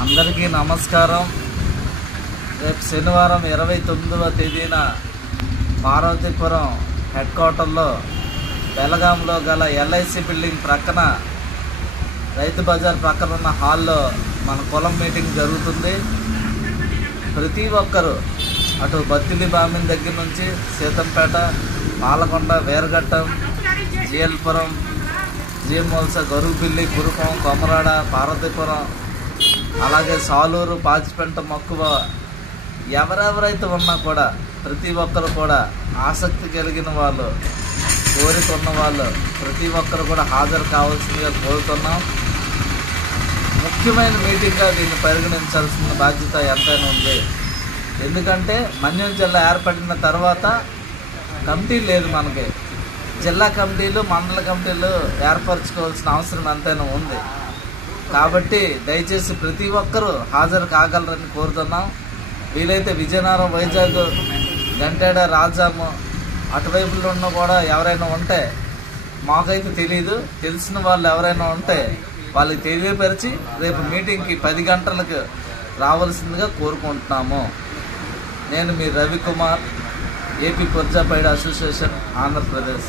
అందరికీ నమస్కారం. రేపు శనివారం 29వ తేదీన పార్వతీపురం హెడ్ క్వార్టర్లో బెలగాంలో గల ఎల్ఐసి బిల్డింగ్ ప్రక్కన రైతు బజార్ ప్రక్కన ఉన్న హాల్లో మన కులం మీటింగ్ జరుగుతుంది. ప్రతి ఒక్కరూ అటు బత్తిలి బామిన్ దగ్గర నుంచి సీతంపేట, పాలకొండ, వీరఘట్టం, జీఎల్పురం, జీఎంవలస, గరుగుపిల్లి, కురుపం, కొమరాడ, పార్వతీపురం, అలాగే సాలూరు, పాచిపెంట, మక్కువ ఎవరెవరైతే ఉన్నా కూడా ప్రతి ఒక్కరు కూడా ఆసక్తి కలిగిన వాళ్ళు, కోరిక ఉన్న వాళ్ళు ప్రతి ఒక్కరు కూడా హాజరు కావాల్సిందిగా కోరుతున్నాం. ముఖ్యమైన మీటింగ్గా దీన్ని పరిగణించాల్సిన బాధ్యత ఎంతైనా ఉంది. ఎందుకంటే మన్యం జిల్లా ఏర్పడిన తర్వాత కమిటీ లేదు. మనకి జిల్లా కమిటీలు, మండల కమిటీలు ఏర్పరచుకోవాల్సిన అవసరం ఎంతైనా ఉంది. కాబట్టి దయచేసి ప్రతి ఒక్కరూ హాజరు కాగలరని కోరుతున్నాం. వీలైతే విజయనగరం, వైజాగ్, గంటేడ, రాజాము అటువైపులో ఉన్న కూడా ఎవరైనా ఉంటే, మాకైతే తెలీదు, తెలిసిన వాళ్ళు ఎవరైనా ఉంటే వాళ్ళకి తెలియపరిచి రేపు మీటింగ్కి 10 గంటలకు రావాల్సిందిగా కోరుకుంటున్నాము. నేను మీ రవికుమార్, ఏపీ పుర్జాపైడ్ అసోసియేషన్, ఆంధ్రప్రదేశ్.